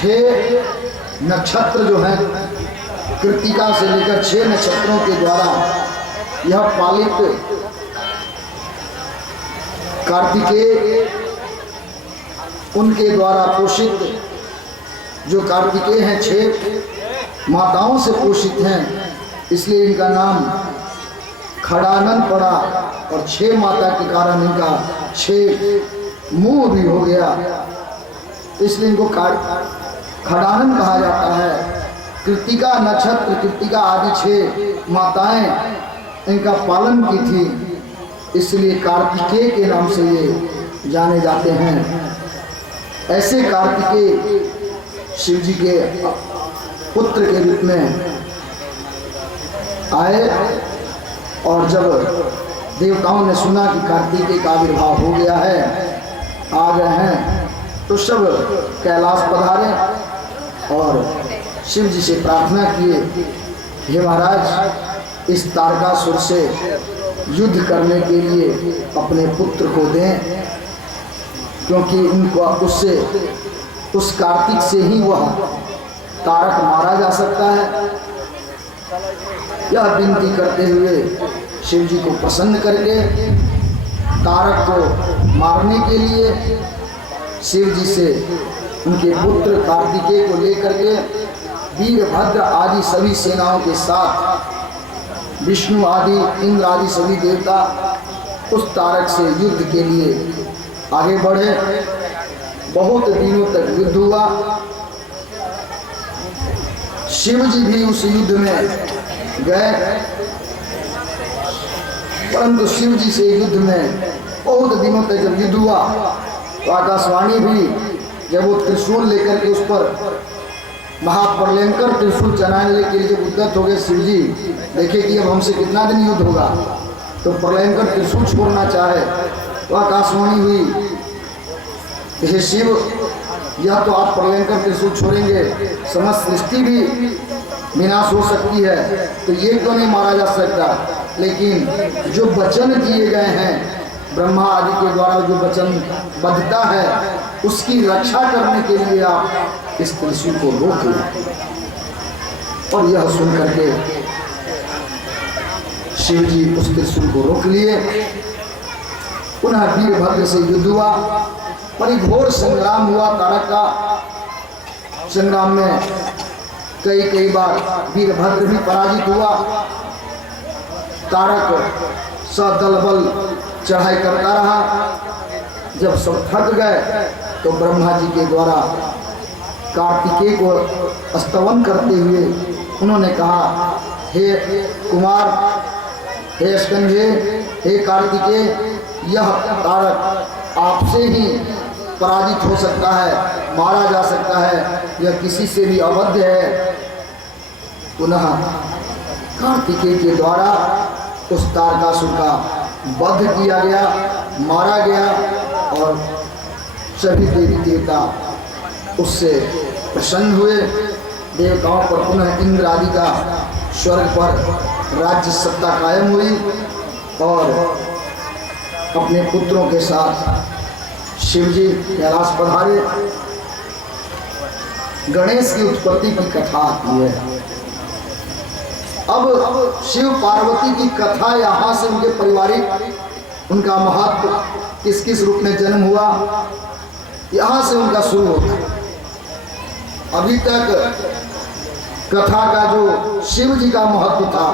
6 नक्षत्र जो हैं, कृतिका से लेकर 6 नक्षत्रों के द्वारा यह पालित कार्तिकेय, उनके द्वारा पोषित जो कार्तिकेय हैं 6 माताओं से पोषित हैं, इसलिए इनका नाम खड़ानन पड़ा। और 6 माता के कारण इनका 6 मुंह भी हो गया, इसलिए इनको खड़ानन कहा जाता है। कृतिका नक्षत्र, कृतिका आदि 6 माताएं इनका पालन की थी, इसलिए कार्तिकेय के नाम से ये जाने जाते हैं। ऐसे कार्तिकेय शिव जी के पुत्र के रूप में आए, और जब देवताओं ने सुना कि कार्तिकेय का आविर्भाव हो गया है, आ गए हैं, तो सब कैलाश पधारे और शिव जी से प्रार्थना किए, हे महाराज इस तारकासुर से युद्ध करने के लिए अपने पुत्र को दें, क्योंकि उनको उससे उस कार्तिक से ही वह तारक मारा जा सकता है। यह विनती करते हुए शिव जी को प्रसन्न करके तारक को मारने के लिए शिव जी से उनके पुत्र कार्तिकेय को लेकर के वीरभद्र आदि सभी सेनाओं के साथ विष्णु आदि इंद्र आदि सभी देवता उस तारक से युद्ध के लिए आगे बढ़े। बहुत दिनों तक युद्ध हुआ। शिव जी भी उस युद्ध में गए, परंतु शिव जी से युद्ध में बहुत दिनों तक जब युद्ध हुआ तो आकाशवाणी भी, जब वो त्रिशूल लेकर के उस पर महाप्रलयंकर त्रिशूल चलाने के लिए जब उद्यत हो गए शिव जी, देखे कि अब हमसे कितना दिन युद्ध होगा, तो प्रलयंकर त्रिशूल छोड़ना चाहे तो आकाशवाणी हुई, हे शिव यह तो आप प्रलयंकर त्रिशूल छोड़ेंगे समस्त सृष्टि भी विनाश हो सकती है, तो ये तो नहीं मारा जा सकता, लेकिन जो वचन दिए गए हैं ब्रह्मा आदि के द्वारा, जो वचन बद्धता है उसकी रक्षा करने के लिए आप इस त्रिशूल को रोक लें। और यह सुन करके शिव जी उस त्रिशूल को रोक लिए। पुनः वीरभद्र से युद्ध हुआ, बड़ी घोर संग्राम हुआ। तारक का संग्राम में कई बार वीरभद्र भी पराजित हुआ। तारक सदल बल चढ़ाई करता रहा। जब सब थक गए तो ब्रह्मा जी के द्वारा कार्तिकेय को स्तवन करते हुए उन्होंने कहा, हे कुमार, हे स्कंधे, हे कार्तिकेय, यह तारक आपसे ही पराजित हो सकता है, मारा जा सकता है, यह किसी से भी अवध्य है। पुनः कार्तिकेय के द्वारा उस तारकासुर का वध किया गया, मारा गया, और सभी देवी देवता उससे प्रसन्न हुए। देवताओं पर पुनः इंद्र आदि का स्वर्ग पर राज्य सत्ता कायम हुई, और अपने पुत्रों के साथ शिव जी कैलाश पधारे। गणेश की उत्पत्ति की कथा आती है। अब शिव पार्वती की कथा, यहाँ से उनके पारिवारिक, उनका महत्व, किस किस रूप में जन्म हुआ, यहाँ से उनका शुरू होता है। अभी तक कथा का जो शिव जी का महत्व था,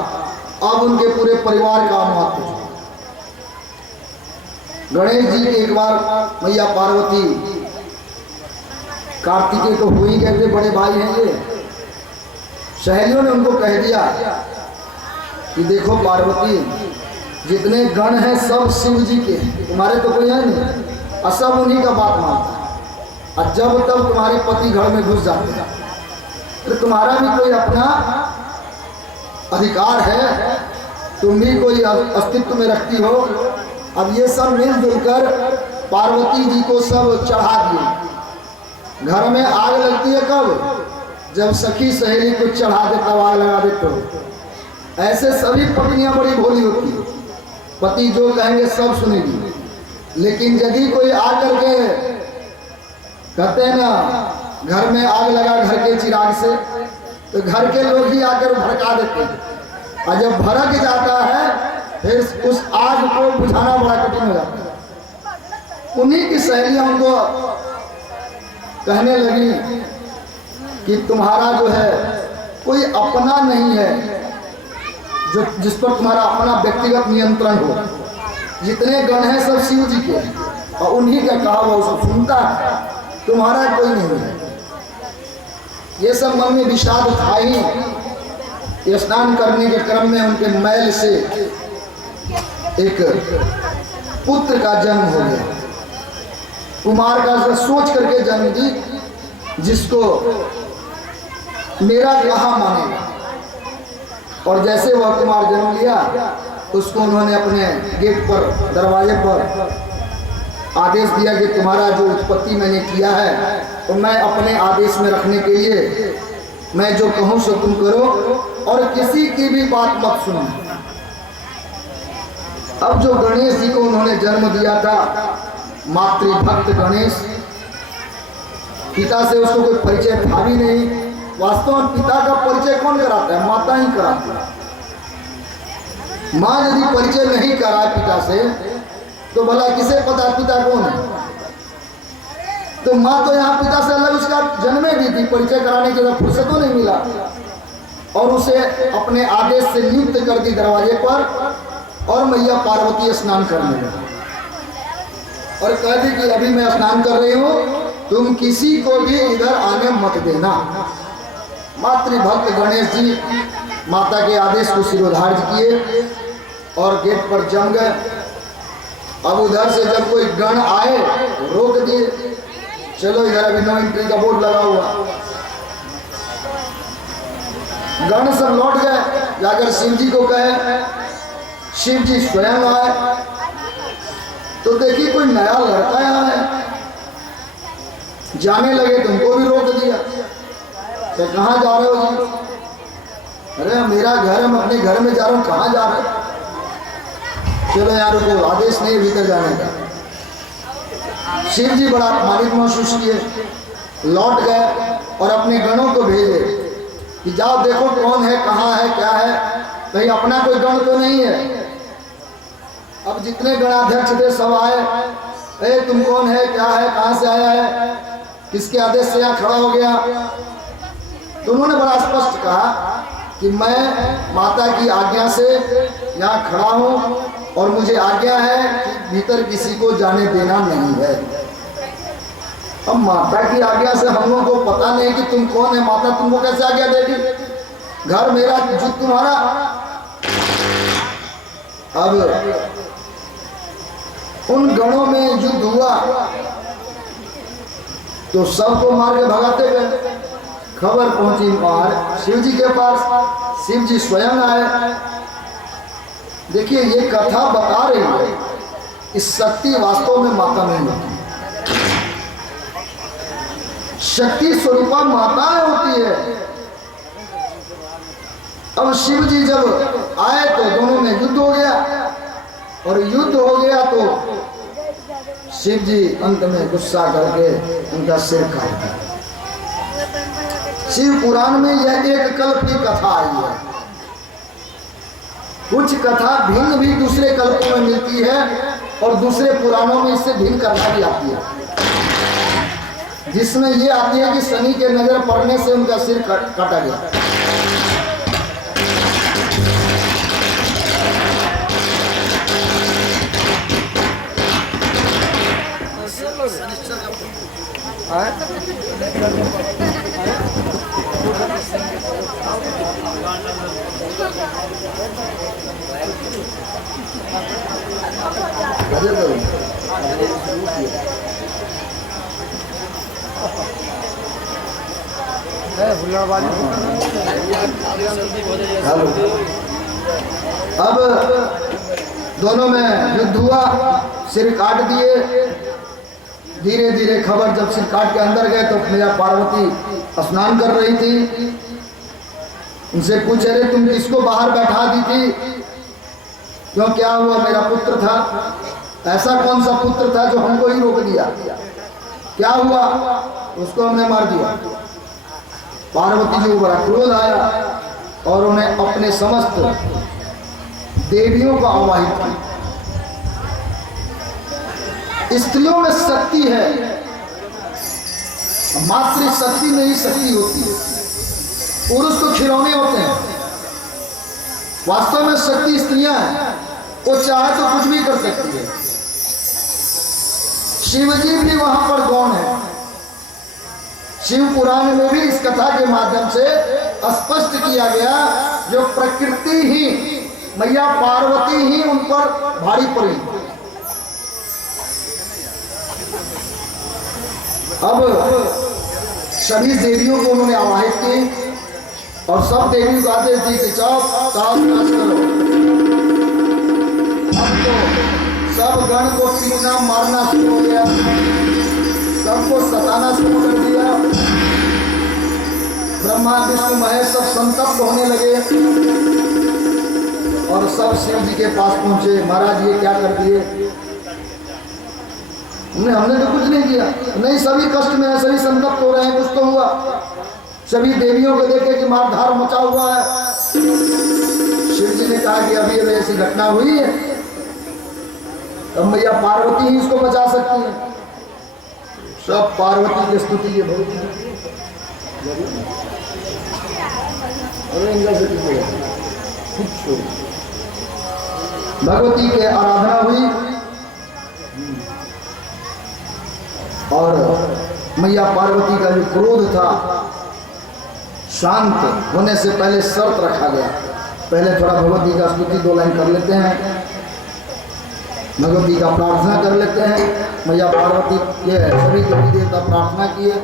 अब उनके पूरे परिवार का महत्व है। गणेश जी के एक बार मैया पार्वती कार्तिकेय को हो ही गए थे, बड़े भाई हैं ये। सहेलियों ने उनको कह दिया कि देखो पार्वती, जितने गण हैं सब शिव जी के, तुम्हारे तो कोई है नहीं, और सब उन्हीं का बात मानता है। और जब तब तुम्हारे पति घर में घुस जाते हैं, तो तुम्हारा भी कोई अपना अधिकार है, तुम भी कोई अस्तित्व में रखती हो। अब ये सब मिलजुल कर पार्वती जी को सब चढ़ा दिए। घर में आग लगती है कब? जब सखी सहेली को चढ़ा दे तब आग लगा दे। तो ऐसे सभी पत्नियां बड़ी भोली होती है, पति जो कहेंगे सब सुनेगी। लेकिन यदि कोई आकर के कहते हैं ना घर में आग लगा घर के चिराग से, तो घर के लोग ही आकर भड़का देते हैं, और जब भड़क जाता है फिर उस आग को बुझाना बड़ा कठिन हो जाता है। उन्हीं की सहेलियां उनको कहने लगी कि तुम्हारा जो है कोई अपना नहीं है जो जिस पर तुम्हारा अपना व्यक्तिगत नियंत्रण हो, जितने गण हैं सब शिव जी के, और उन्हीं का कहा हुआ उसको सुनता है, तुम्हारा कोई नहीं है। ये सब मन में विषाद था ही। स्नान करने के क्रम में उनके मैल से एक पुत्र का जन्म हो गया। कुमार का सोच करके जन्म दी, जिसको मेरा कहा मानेगा। और जैसे वह कुमार जन्म लिया, उसको उन्होंने अपने गेट पर, दरवाजे पर आदेश दिया कि तुम्हारा जो उत्पत्ति मैंने किया है, तो मैं अपने आदेश में रखने के लिए मैं जो कहूँ सो तुम करो, और किसी की भी बात मत सुनो। अब जो गणेश जी को उन्होंने जन्म दिया था, मातृभक्त गणेश, पिता से उसको कोई परिचय था भी नहीं। वास्तव में पिता का परिचय कौन कराता है? माता ही कराती है। माँ यदि परिचय नहीं कराए पिता से, तो भला किसे पता पिता कौन है? तो माँ तो यहाँ पिता से अलग उसका जन्मे दी थी, परिचय कराने के लिए फुर्सत तो नहीं मिला, और उसे अपने आदेश से नियुक्त कर दी दरवाजे पर, और मैया पार्वती स्नान करने लगी और कह दी कि अभी मैं स्नान कर रही हूँ, तुम किसी को भी इधर आने मत देना। मातृभक्त गणेश जी माता के आदेश को शिरोधार्य किए और गेट पर जम गए। अब उधर से जब कोई गण आए रोक दिए, चलो इधर अभी नो एंट्री का बोर्ड लगा हुआ। गण सब लौट गए, जाकर शिव जी को कहे। शिव जी स्वयं आए तो देखिए कोई नया लड़का यहाँ है। जाने लगे तो उनको भी रोक दिया। तो कहाँ जा रहे हो जी? अरे मेरा घर है, मैं अपने घर में जा रहा हूँ। कहाँ जा रहे हो? चलो यार, उनको आदेश नहीं भीतर जाने का। शिव जी बड़ा अपमानित महसूस किए, लौट गए और अपने गणों को भेजे कि जाओ देखो कौन है, कहाँ है, क्या है, कहीं अपना कोई गण तो नहीं है। अब जितने गणाध्यक्ष थे सब आए, अरे तुम कौन है, क्या है, कहाँ से आया है, किसके आदेश से यहाँ खड़ा हो गया? तो उन्होंने बड़ा स्पष्ट कहा कि मैं माता की आज्ञा से यहाँ खड़ा हूँ और मुझे आज्ञा है कि भीतर किसी को जाने देना नहीं है। अब माता की आज्ञा से हम लोगों को पता नहीं कि तुम कौन है, माता तुमको कैसे आज्ञा देगी? घर मेरा, जुट तुम्हारा। अब उन गणों में युद्ध हुआ तो सबको मार के भगाते गए। खबर पहुंची बाहर शिव जी के पास, शिव जी स्वयं आए। देखिए ये कथा बता रही है इस शक्ति वास्तव में माता में होती है। शक्ति स्वरूपा माताएं होती है। अब शिव जी जब आए तो दोनों में युद्ध हो गया, और युद्ध हो गया तो शिव जी अंत में गुस्सा करके उनका सिर काट दिया। शिव पुराण में यह एक कल्प की कथा आई है। कुछ कथा भिन्न भी दूसरे कल्पों में मिलती है और दूसरे पुराणों में इससे भिन्न कथा भी आती है, जिसमें ये आती है कि शनि के नजर पड़ने से उनका सिर काटा गया। अब दोनों में युद्ध हुआ, सिर काट दिए। धीरे धीरे खबर जब सिर काट के अंदर गए तो मैया पार्वती स्नान कर रही थी। उनसे पूछे, अरे तुम किसको बाहर बैठा दी थी? क्यों, क्या हुआ? मेरा पुत्र था। ऐसा कौन सा पुत्र था जो हमको ही रोक दिया? क्या हुआ? उसको हमने मार दिया। पार्वती जी को बड़ा क्रोध आया और उन्हें अपने समस्त देवियों को आवाहित किया। स्त्रियों में शक्ति है, मातृ शक्ति में ही शक्ति होती है, पुरुष तो खिलौने होते हैं। वास्तव में शक्ति स्त्रियां हैं, वो चाहे तो कुछ भी कर सकती है। शिव जी भी वहां पर गौण है। शिव पुराण में भी इस कथा के माध्यम से स्पष्ट किया गया, जो प्रकृति ही मैया पार्वती ही उन पर भारी पड़ी। अब सभी देवियों को उन्होंने आवाहित की और सब देवियों को आदेश दी कि जाओ ताश नाश करो। अब तो सब गण को पीटना मारना शुरू हो गया, सबको सताना शुरू कर दिया। ब्रह्मा विष्णु महेश सब संतप्त होने लगे और सब शिव जी के पास पहुंचे। महाराज ये क्या कर दिए? हमने तो कुछ नहीं किया। नहीं, सभी कष्ट में है, सभी संतप्त हो रहे हैं, कुछ तो हुआ। सभी देवियों को देखे कि मारधार मचा हुआ है। शिव जी ने कहा कि अभी ऐसी घटना हुई है, तो मैया पार्वती ही इसको बचा सकती है। सब पार्वती की स्तुति के भगवती के आराधना हुई और मैया पार्वती का जो क्रोध था शांत होने से पहले शर्त रखा गया। पहले थोड़ा भगवती का स्तुति 2 लाइन कर लेते हैं, भगवती का प्रार्थना कर लेते हैं। मैया पार्वती के सभी देवी देवता प्रार्थना किए।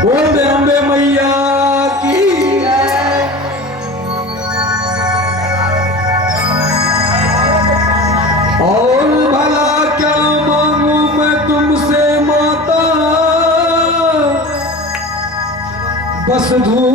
बोल अम्बे मैया की। और भला क्या मांगू मैं तुमसे माता, बस धूप